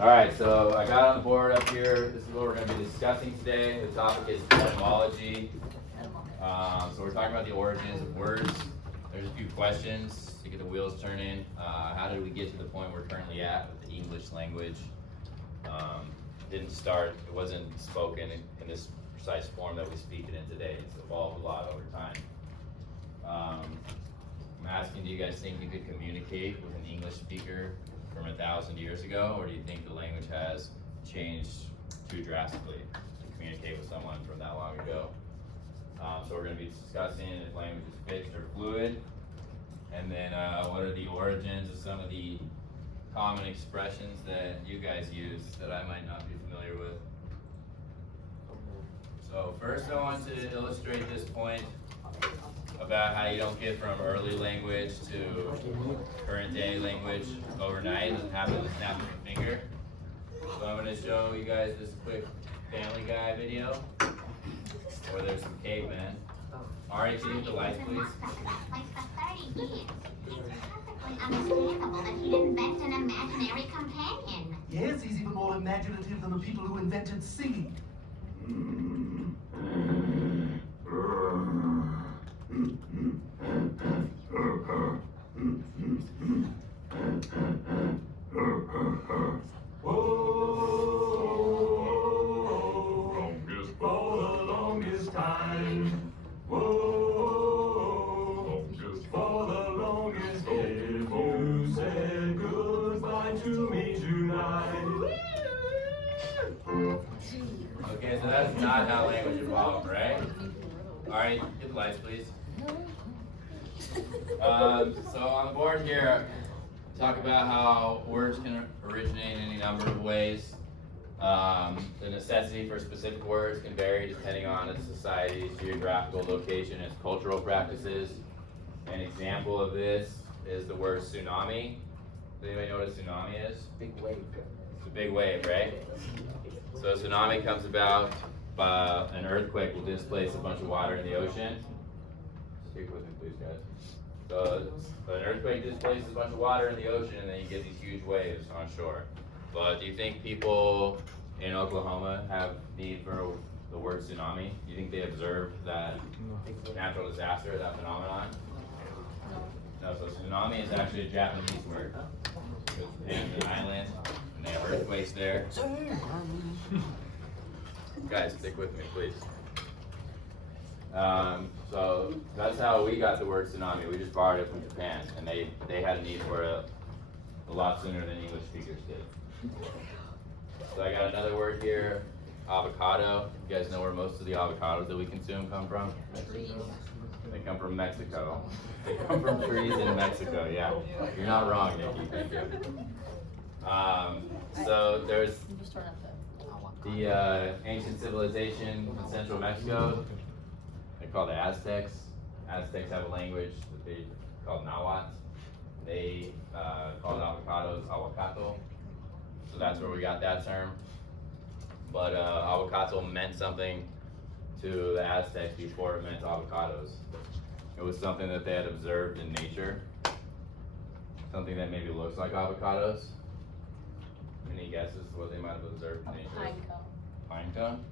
All right, so I got on the board up here. This is what we're going to be discussing today. The topic is etymology. So we're talking about the origins of words. There's a few questions to get the wheels turning. How did we get to the point we're currently at with the English language? Didn't start, it wasn't spoken in this precise form that we speak it in today. It's evolved a lot over time. I'm asking, do you guys think you could communicate with an English speaker from 1,000 years ago, or do you think the language has changed too drastically to communicate with someone from that long ago? So we're going to be discussing if language is fixed or fluid, and then what are the origins of some of the common expressions that you guys use that I might not be familiar with. So first I want to illustrate this point about how you don't get from early language to current day language overnight. It doesn't happen with the snap of a finger. So I'm going to show you guys this quick Family Guy video where there's some cavemen. Ari, can you hit the lights, please? It's understandable that he'd invent an imaginary companion. Yes, he's even more imaginative than the people who invented singing. Longest for the longest time. Just for the longest, if you said goodbye to me tonight. Okay, so that's not how language evolved, right? Alright, get the lights, please. So on the board here, talk about how words can originate in any number of ways. The necessity for specific words can vary depending on its society's geographical location and its cultural practices. An example of this is the word tsunami. Does anybody know what a tsunami is? Big wave. It's a big wave, right? So a tsunami comes about by an earthquake will displace a bunch of water in the ocean. Stick with me, please, guys. So an earthquake displaces a bunch of water in the ocean, and then you get these huge waves on shore. But do you think people in Oklahoma have need for the word tsunami? Do you think they observed that natural disaster, that phenomenon? No, so tsunami is actually a Japanese word. Because Japan's an island, and they have earthquakes there. Guys, stick with me, please. So that's how we got the word tsunami. We just borrowed it from Japan, and they had a need for it a lot sooner than English speakers did. So I got another word here, avocado. You guys know where most of the avocados that we consume come from? They come from Mexico. They come from trees in Mexico, yeah. You're not wrong, Nikki, thank you. So there's the ancient civilization in central Mexico. They're called the Aztecs. Aztecs have a language that they call Nahuatl. They called avocados aguacato. So that's where we got that term. But aguacato meant something to the Aztecs before it meant avocados. It was something that they had observed in nature. Something that maybe looks like avocados. Any guesses what they might have observed in nature? Pine cone. Pine cone?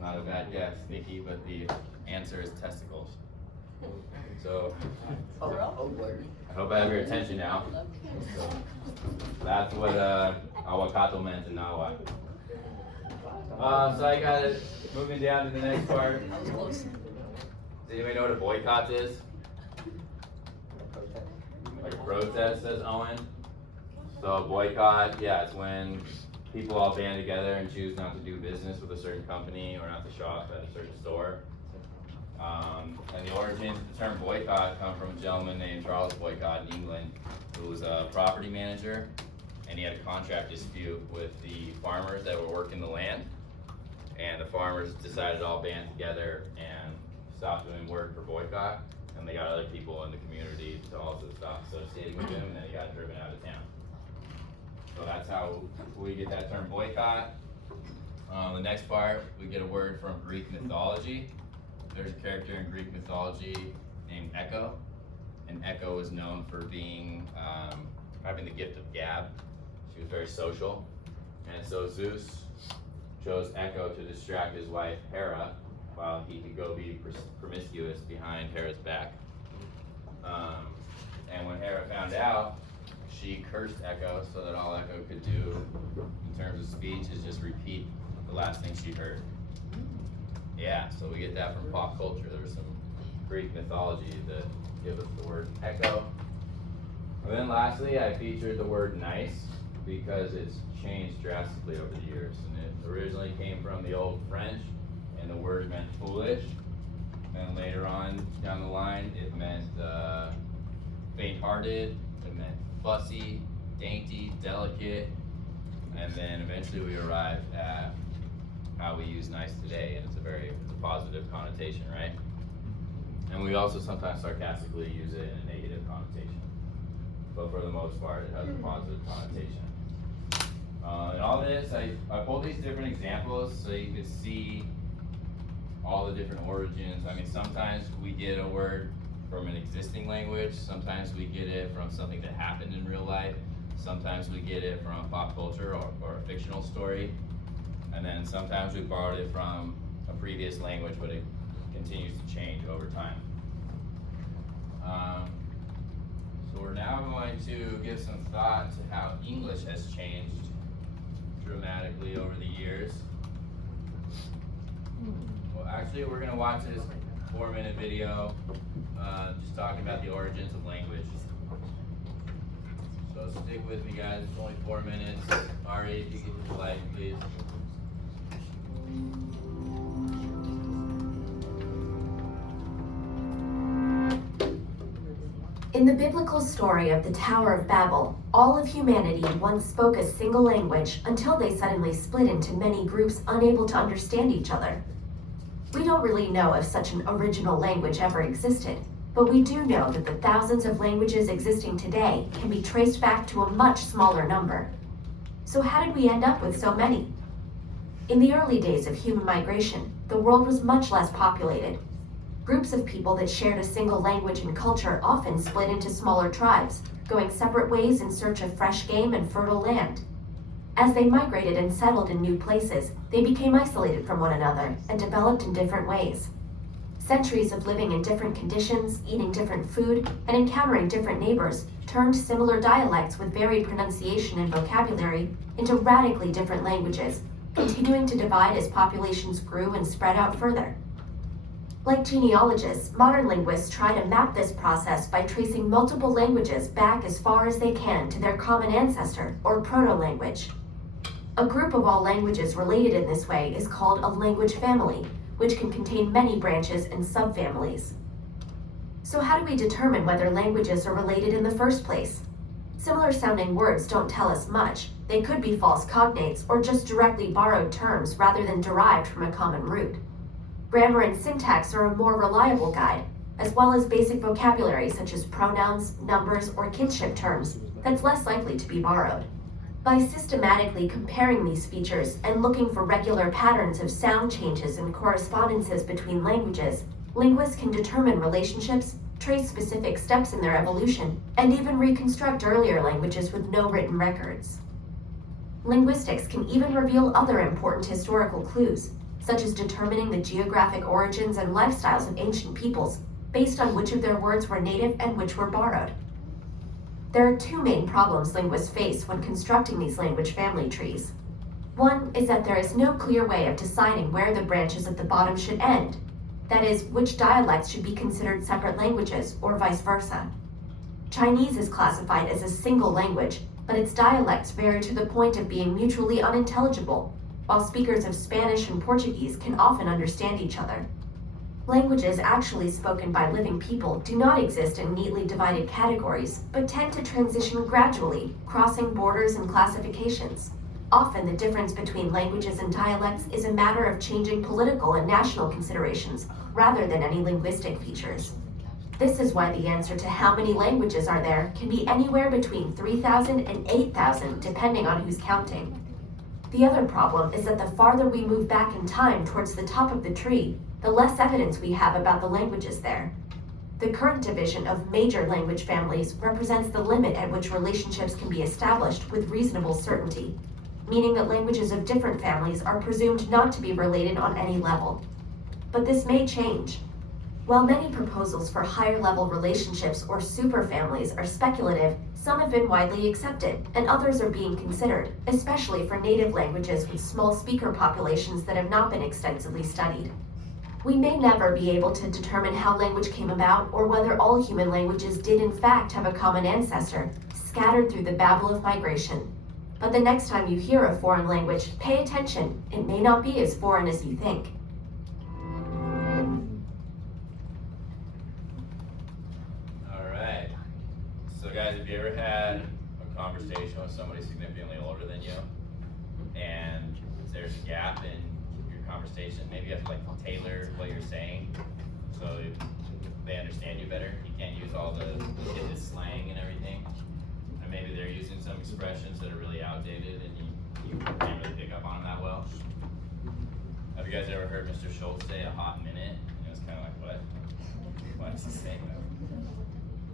Not a bad guess, Nikki, but the answer is testicles. So, I hope I have your attention now. So, that's what aguacato meant in Nahuatl. So I got it. Moving down to the next part. Does anybody know what a boycott is? Like a protest, says Owen. So a boycott, yeah, it's when people all band together and choose not to do business with a certain company or not to shop at a certain store. And the origins of the term boycott come from a gentleman named Charles Boycott in England, who was a property manager, and he had a contract dispute with the farmers that were working the land. And the farmers decided to all band together and stop doing work for boycott, and they got other people in the community to also stop associating with him, and then he got driven out of town. So that's how we get that term boycott. The next part, we get a word from Greek mythology. There's a character in Greek mythology named Echo, and Echo is known for being having the gift of gab. She was very social. And so Zeus chose Echo to distract his wife Hera while he could go be promiscuous behind Hera's back. And when Hera found out, she cursed Echo so that all Echo could do in terms of speech is just repeat the last thing she heard. Yeah, so we get that from pop culture. There's some Greek mythology that give us the word echo. And then lastly, I featured the word nice because it's changed drastically over the years. And it originally came from the old French, and the word meant foolish. And later on down the line, it meant faint-hearted, it meant fussy, dainty, delicate, and then eventually we arrived at how we use nice today, and it's a positive connotation, right? And we also sometimes sarcastically use it in a negative connotation, but for the most part, it has a positive connotation. And all this, I pulled these different examples so you could see all the different origins. I mean, sometimes we get a word from an existing language, sometimes we get it from something that happened in real life, sometimes we get it from pop culture or a fictional story, and then sometimes we borrowed it from a previous language, but it continues to change over time. So we're now going to give some thought to how English has changed dramatically over the years. Well, actually, we're going to watch this 4-minute video just talking about the origins of language. So stick with me, guys. It's only 4 minutes. Ari, if you get your light, please. In the biblical story of the Tower of Babel, all of humanity once spoke a single language until they suddenly split into many groups unable to understand each other. We don't really know if such an original language ever existed, but we do know that the thousands of languages existing today can be traced back to a much smaller number. So how did we end up with so many? In the early days of human migration, the world was much less populated. Groups of people that shared a single language and culture often split into smaller tribes, going separate ways in search of fresh game and fertile land. As they migrated and settled in new places, they became isolated from one another and developed in different ways. Centuries of living in different conditions, eating different food, and encountering different neighbors turned similar dialects with varied pronunciation and vocabulary into radically different languages, continuing to divide as populations grew and spread out further. Like genealogists, modern linguists try to map this process by tracing multiple languages back as far as they can to their common ancestor, or proto-language. A group of all languages related in this way is called a language family, which can contain many branches and subfamilies. So how do we determine whether languages are related in the first place? Similar sounding words don't tell us much. They could be false cognates or just directly borrowed terms rather than derived from a common root. Grammar and syntax are a more reliable guide, as well as basic vocabulary such as pronouns, numbers, or kinship terms that's less likely to be borrowed. By systematically comparing these features and looking for regular patterns of sound changes and correspondences between languages, linguists can determine relationships, trace specific steps in their evolution, and even reconstruct earlier languages with no written records. Linguistics can even reveal other important historical clues, such as determining the geographic origins and lifestyles of ancient peoples based on which of their words were native and which were borrowed. There are two main problems linguists face when constructing these language family trees. One is that there is no clear way of deciding where the branches at the bottom should end, that is, which dialects should be considered separate languages, or vice versa. Chinese is classified as a single language, but its dialects vary to the point of being mutually unintelligible, while speakers of Spanish and Portuguese can often understand each other. Languages actually spoken by living people do not exist in neatly divided categories, but tend to transition gradually, crossing borders and classifications. Often the difference between languages and dialects is a matter of changing political and national considerations, rather than any linguistic features. This is why the answer to how many languages are there can be anywhere between 3,000 and 8,000, depending on who's counting. The other problem is that the farther we move back in time towards the top of the tree, the less evidence we have about the languages there. The current division of major language families represents the limit at which relationships can be established with reasonable certainty, meaning that languages of different families are presumed not to be related on any level. But this may change. While many proposals for higher-level relationships or superfamilies are speculative, some have been widely accepted, and others are being considered, especially for native languages with small speaker populations that have not been extensively studied. We may never be able to determine how language came about or whether all human languages did in fact have a common ancestor, scattered through the babble of migration. But the next time you hear a foreign language, pay attention. It may not be as foreign as you think. Alright. So guys, have you ever had a conversation with somebody significantly older than you? And there's a gap in your conversation? Maybe you have to like tailor what you're saying so they understand you better. You can't use all the hidden slang and everything. And maybe they're using some expressions that are really outdated and you can't really pick up on them that well. Have you guys ever heard Mr. Schultz say a hot minute? And it was kind of like, what? Why is he saying that?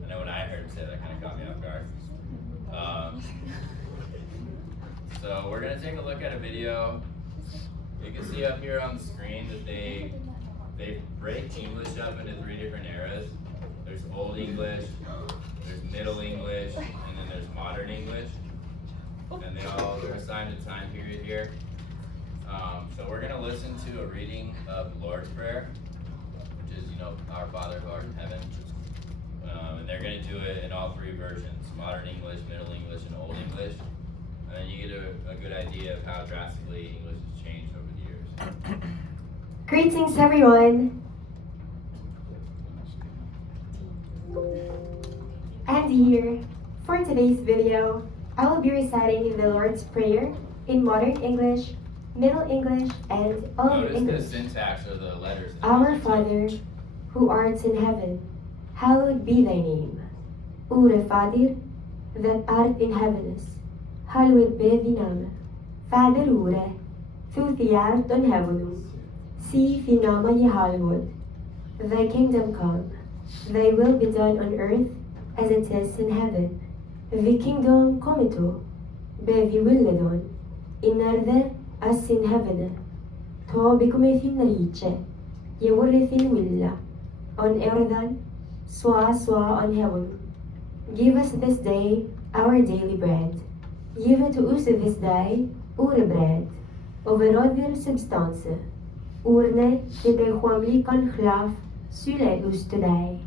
I know when I heard him say that kind of caught me off guard. So we're gonna take a look at a video. You can see up here on the screen that they break English up into 3 different eras. There's Old English, there's Middle English, and then there's Modern English. And they're assigned a time period here. So we're gonna listen to a reading of the Lord's Prayer, which is, Our Father who art in heaven. And they're gonna do it in all 3 versions, Modern English, Middle English, and Old English. And then you get a good idea of how drastically English has changed over the years. Greetings, everyone. And here, for today's video, I will be reciting the Lord's Prayer in Modern English, Middle English, and Old Notice English. the syntax of the letters. Our Father, who art in heaven, hallowed be thy name. Ure Fadir, that art in heavens, hallowed be thy name. Fader ure, thu art in heaven, si finama ye hallowed. Thy kingdom come, thy will be done on earth as it is in heaven. Vi kingdom komito, be vi ville don, in earth as in heaven. To become fin riche, ye vore fin villa, on earth, swa on heaven. Give us this day our daily bread. Give to us this day our bread, over other substance. Urne que de huamli kan glaf, sule us today.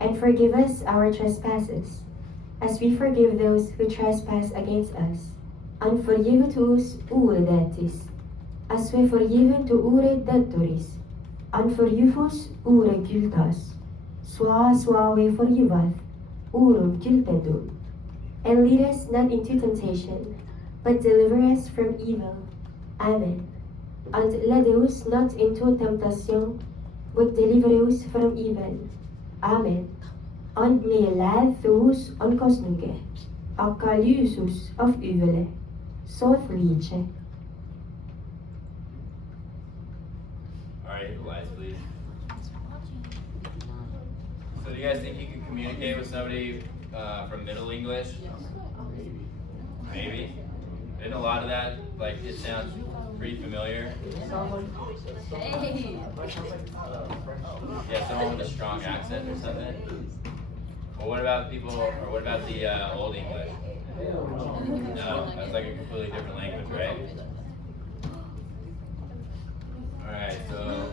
And forgive us our trespasses, as we forgive those who trespass against us. And forgive to us our debts, as we forgive to our debtors. And forgive us our guiltas, swa we forgiveth our guiltedum. And lead us not into temptation, but deliver us from evil. Amen. And lead us not into temptation, but deliver us from evil. Amen. And nedlaat ons onkostninge, og kan lys oss av uvele, så flytje. Alright, lights please. So do you guys think you can communicate with somebody from Middle English? Maybe. Isn't a lot of that, it sounds pretty familiar? Yeah, someone with a strong accent or something? Well, what about the Old English? No, that's like a completely different language, right? Alright, so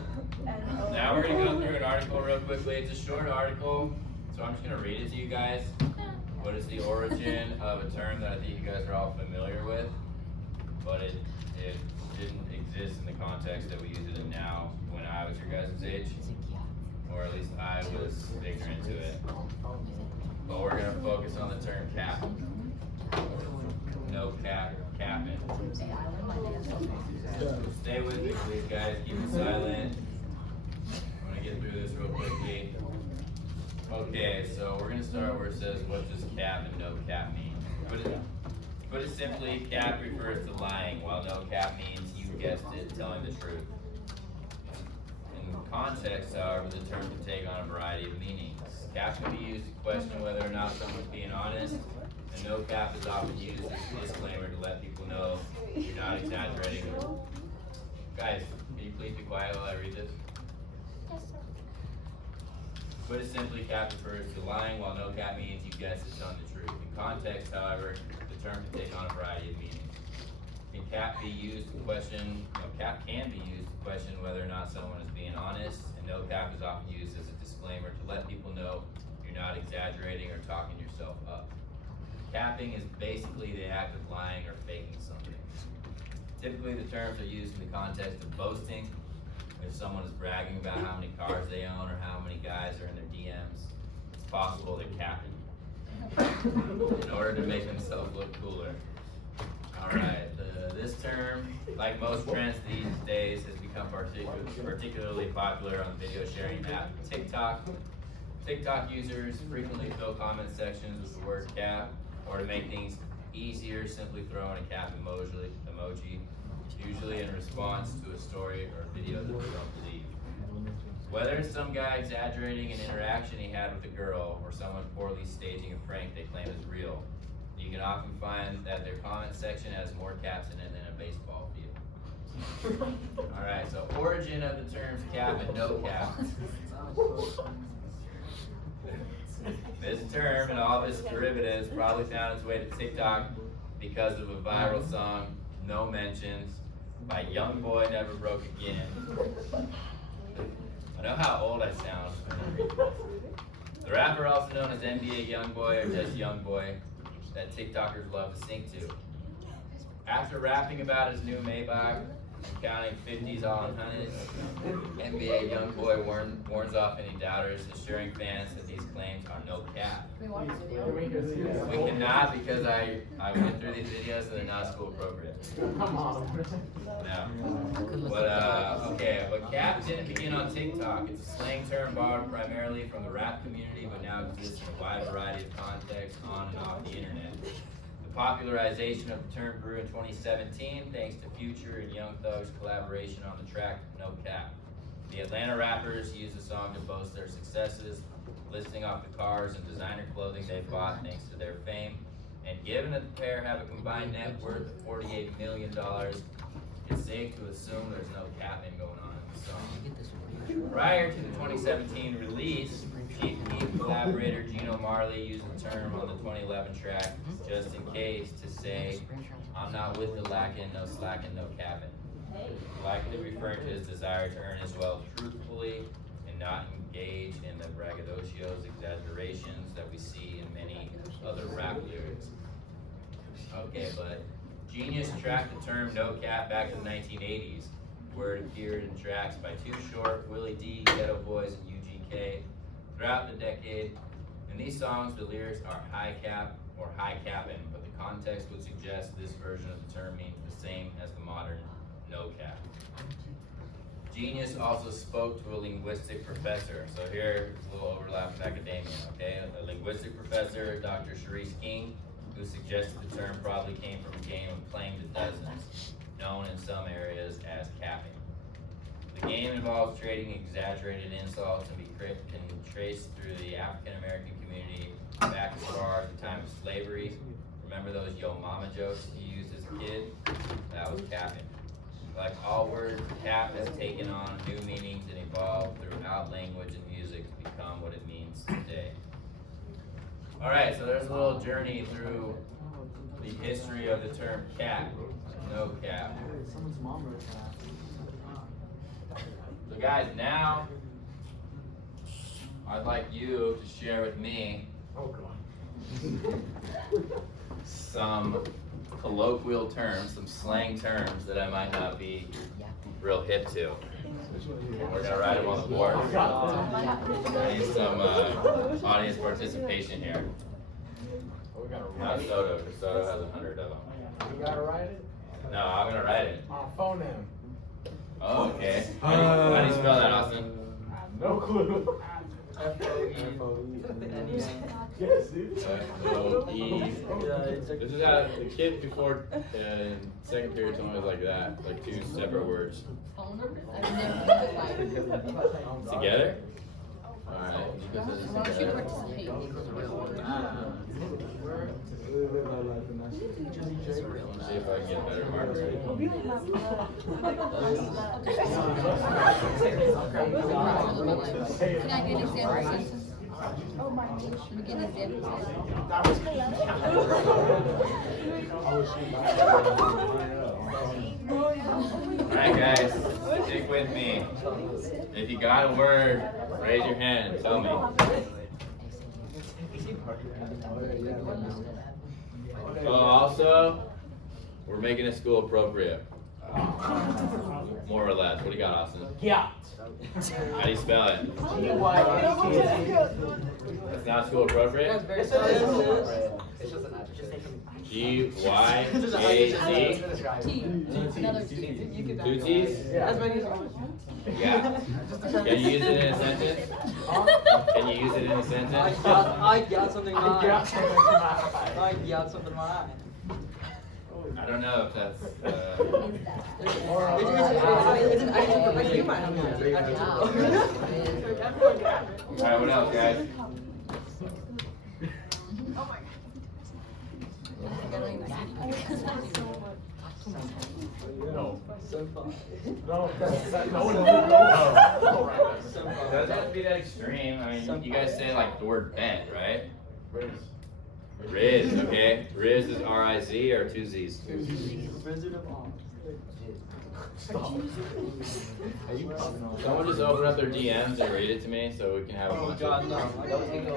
now we're going to go through an article real quickly. It's a short article, so I'm just going to read it to you guys. What is the origin of a term that I think you guys are all familiar with, but it didn't exist in the context that we use it in now when I was your guys' age, or at least I was ignorant to it. But we're going to focus on the term cap. No capping. Stay with me, please, guys. Keep it silent. I'm going to get through this real quickly. Okay, so we're going to start where it says, what does cap and no cap mean? Put it simply, cap refers to lying, while no cap means, you guessed it, telling the truth. In context, however, the term can take on a variety of meanings. Cap can be used to question whether or not someone's being honest, and no cap is often used as a disclaimer to let people know you're not exaggerating. Guys, can you please be quiet while I read this? Put it simply, cap refers to lying, while no cap means you guess it's telling the truth. In context, however, the term can take on a variety of meanings. Cap be used to question, cap can be used to question whether or not someone is being honest, and no cap is often used as a disclaimer to let people know you're not exaggerating or talking yourself up. Capping is basically the act of lying or faking something. Typically, the terms are used in the context of boasting. If someone is bragging about how many cars they own or how many guys are in their DMs, it's possible they're capping in order to make themselves look cooler. Alright, this term, like most trends these days, has become particularly popular on the video sharing app TikTok. TikTok users frequently fill comment sections with the word cap, or to make things easier, simply throw in a cap emoji, usually in response to a story or video that they don't believe. Whether it's some guy exaggerating an interaction he had with a girl, or someone poorly staging a prank they claim is real, you can often find that their comment section has more caps in it than a baseball field. Alright, so origin of the terms cap and no cap. This term and all of its derivatives probably found its way to TikTok because of a viral song, No Mentions, by Young Boy Never Broke Again. I know how old I sound. The rapper, also known as NBA Youngboy or just Youngboy, that TikTokers love to sing to. After rapping about his new Maybach and counting 50s all in hundreds, NBA Youngboy warns off any doubters, assuring fans that these claims are no cap. We cannot, because I went through these videos and they're not school appropriate. Come on. No. But cap didn't begin on TikTok. It's a slang term borrowed primarily from the rap community, but now exists in a wide variety of contexts on and off the internet. The popularization of the term grew in 2017 thanks to Future and Young Thug's collaboration on the track No Cap. The Atlanta rappers used the song to boast their successes, listing off the cars and designer clothing they bought thanks to their fame. And given that the pair have a combined net worth of $48 million, it's safe to assume there's no capping going on in the song. Prior to the 2017 release, Chief Keef collaborator Gino Marley used the term on the 2011 track, Just in Case, to say, I'm not with the lacking, no slacking, no capping. Likely referring to his desire to earn his wealth truthfully and not engage in the braggadocios, exaggerations that we see in many other rap lyrics. Okay, but Genius tracked the term no cap back to the 1980s, where it appeared in tracks by Too Short, Willie D, Ghetto Boys, and UGK. Throughout the decade, in these songs, the lyrics are high cap or high capping, but the context would suggest this version of the term means the same as the modern no cap. Genius also spoke to a linguistic professor. So here, a little overlap with academia, okay? A linguistic professor, Dr. Sharice King, who suggested the term probably came from a game of playing to dozens, known in some areas as capping. The game involves trading exaggerated insults and can trace through the African American community back as far as the time of slavery. Remember those yo mama jokes you used as a kid? That was capping. Like all words, cap has taken on new meanings and evolved throughout language and music to become what it means today. Alright, so there's a little journey through the history of the term cap, no cap. So guys, now I'd like you to share with me some colloquial terms, some slang terms that I might not be real hip to. We're gonna write them on the board. I need some audience participation here. Not Soto, because Soto has 100 of them. You gotta write it? No, I'm gonna write it. Phone him. Oh, okay. How do you spell that, Austin? No clue. Yes, dude. F-O-E. This is how the kid before second period told me it was like that, like two separate words. Together? Alright, Nico says it's together. See if I can get a better marker. Can I get an example sentence? Let me get an example Alright guys, stick with me. If you got a word, raise your hand and tell me. Oh, also, we're making it school appropriate. More or less. What do you got, Austin? Yeah. How do you spell it? It's not school appropriate? G-Y-A-Z? Another T. Two T's? Yeah. Can you use it in a sentence? Can you use it in a sentence? I got something right. I got something right. I don't know if that's. It's an actual profession. You might have an Alright, what else, guys? No. So fun. No. It doesn't have to be that extreme. I mean, you guys say like the word bent, right? Riz, okay. Riz is R-I-Z or two Z's? Wizard of Oz. Someone just open up their DMs and read it to me so we can have a bunch God, of. no. I don't think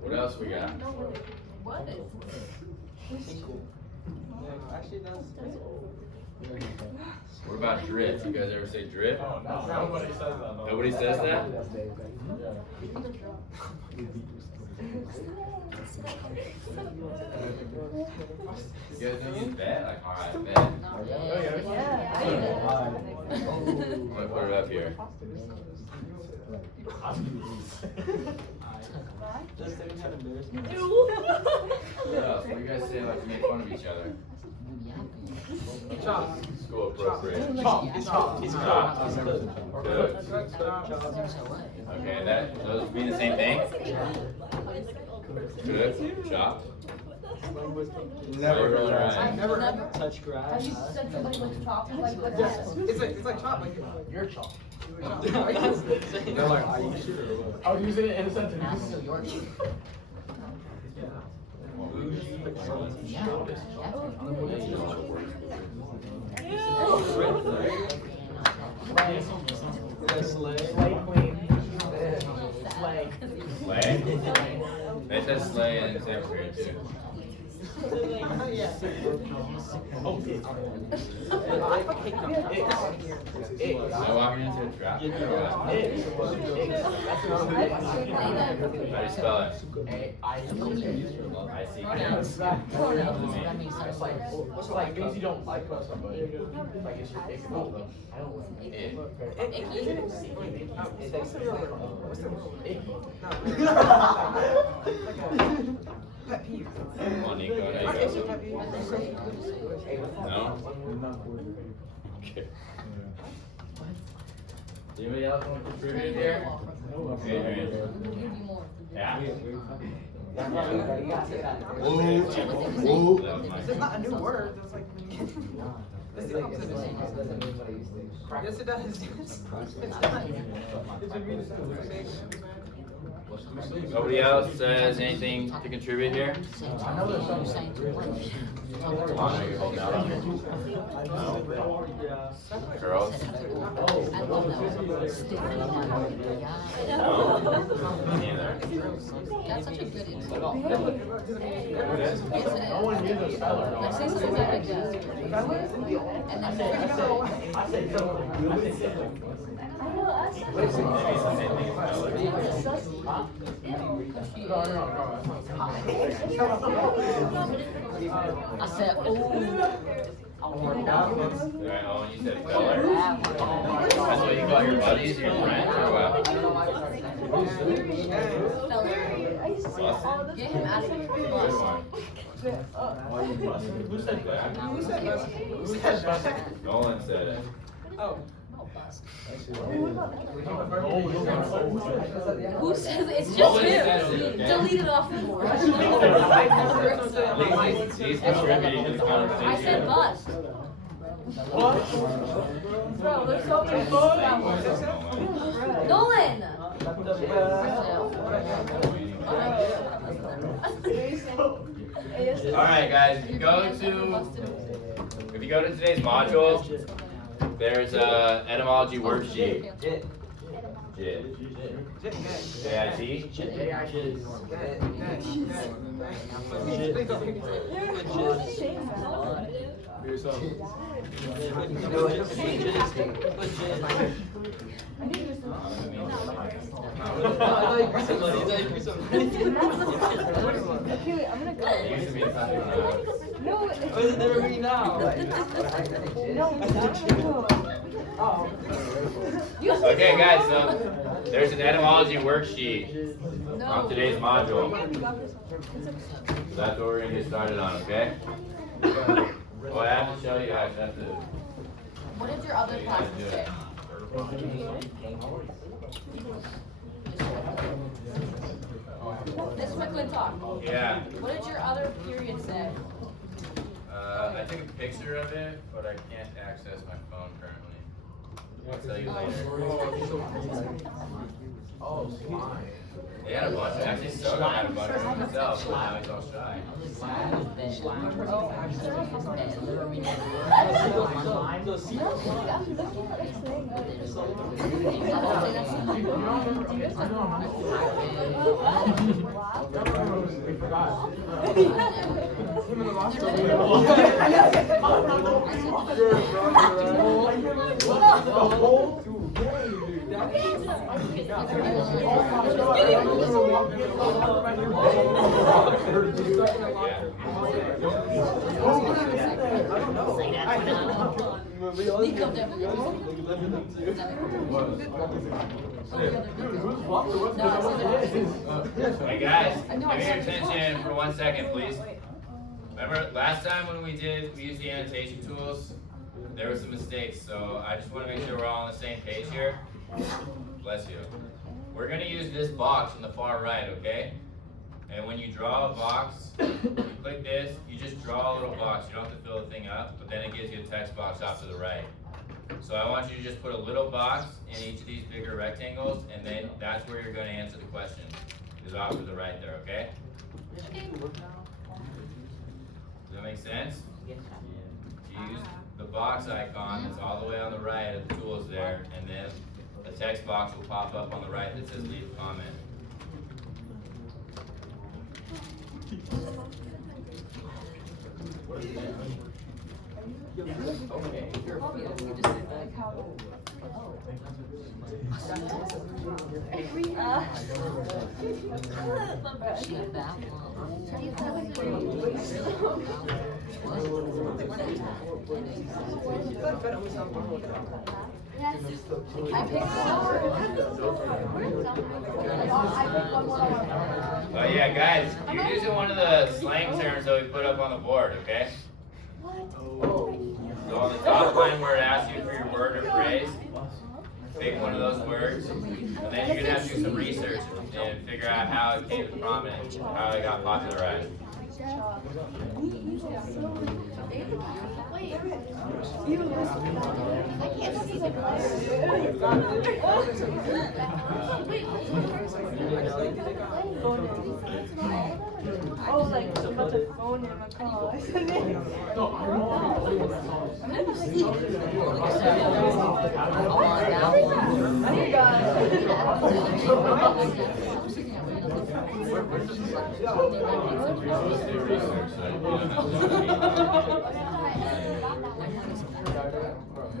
What else we got? What is? Actually, that's. What about drip? You guys ever say drip? Nobody says that. No. Nobody says that? You guys don't use bet? Like, alright, bet. I'm gonna put it up here. Just saying how embarrassing. What else? What do you guys say like to make fun of each other? Chop. School appropriate. Chop. Good. Okay, those mean the same thing? Good. Chop. Never Rolling touch. right. Never touch grass. Have you said somebody was chopped? Like, what Yes. happened? It's like chop. Like You're chop. They're like, are you sure? I'll use it in a sentence. Slay. Slay queen. Slay. Slay? They said slay in second period too. Am I walking into a trap? How do you spell it? I see. It's like means you don't like somebody. Like it's your dick about them. I don't like Come on, Nico, how you go? No? Okay. Anybody else want to contribute here? Adrian? Yeah? It's not a new word. It's like. It's the opposite. Yes, it does. Nobody else says anything to contribute here? I know there's something. Girls? Me neither. That's such a good insight. No one knew the speller. I say something like that. And then I said something. I said, oh. Alright, Owen, you said feller? That's what you call your buddies, your friends, or what? Bustin'? Get him out of here. Good one. Who said that? Who said that? Nolan said it. Oh. Who says it's just Nobody says it, him? okay? Delete it off the board. He's contributing to the I conversation. said bust. What? Bro, there's so many Nolan! Alright guys, if you go to today's module, there's a etymology worksheet. JIT. Okay guys, so there's an etymology worksheet on today's module. So that's what we're gonna get started on, okay? Well, I have to show you, I have to. What did your other class say? Let's quickly talk. Yeah. What did your other period say? I took a picture of it, but I can't access my phone currently. I'll tell you later. Oh, slime. They had a bunch. Actually, Soto had a bunch of himself, but now he's all shy. Hey guys, give me your attention for 1 second, please. Remember last time when we used the annotation tools, there were some mistakes, so I just want to make sure we're all on the same page here. Bless you. We're going to use this box on the far right, okay? And when you draw a box, you click this, you just draw a little box. You don't have to fill the thing up, but then it gives you a text box off to the right. So I want you to just put a little box in each of these bigger rectangles, and then that's where you're going to answer the question. Is off to the right there, okay? Does that make sense? Use the box icon that's all the way on the right of the tools there, and then a text box will pop up on the right that says leave a comment. Oh yeah, guys, you're using one of the slang terms that we put up on the board, okay? So on the top line where it asks you for your word or phrase, pick one of those words, and then you're gonna have to do some research and figure out how it came to prominence, how it got popularized. Oh, like I'm about to phone him a call. I said, I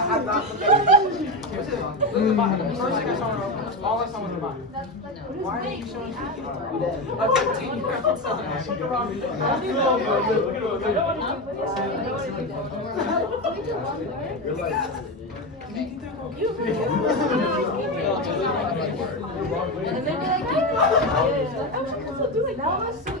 had that. Look at the bottom. The first thing I saw, all I saw was the bottom. Why are you showing me? A 15-year-old son. And then like, that was so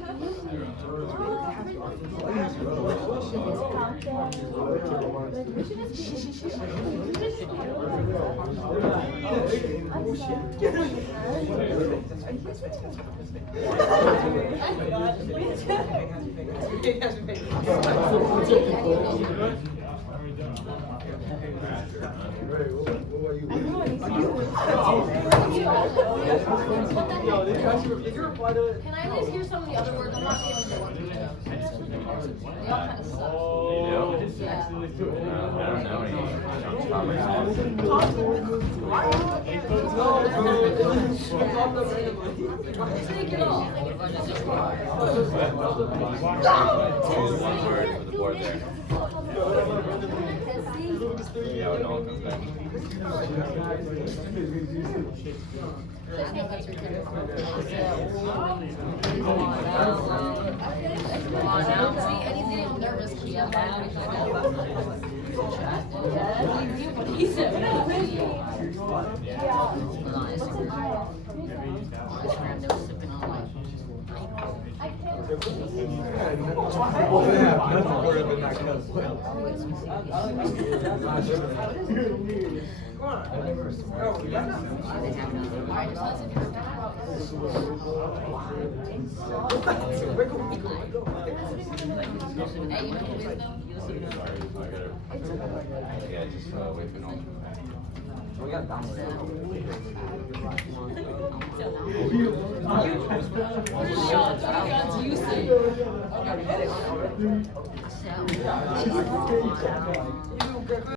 Did you reply to it? Can I at least hear some of the other words? I'm not feeling the one. They all kind of suck. Yeah. I don't know Take it all. Choose one word for the board there. Yeah, when no one comes back. I know that's your turn. See, anything I'm nervous to yell out. He said, Hey, you know who is Yeah, just wait for no one to come back. We got down. though?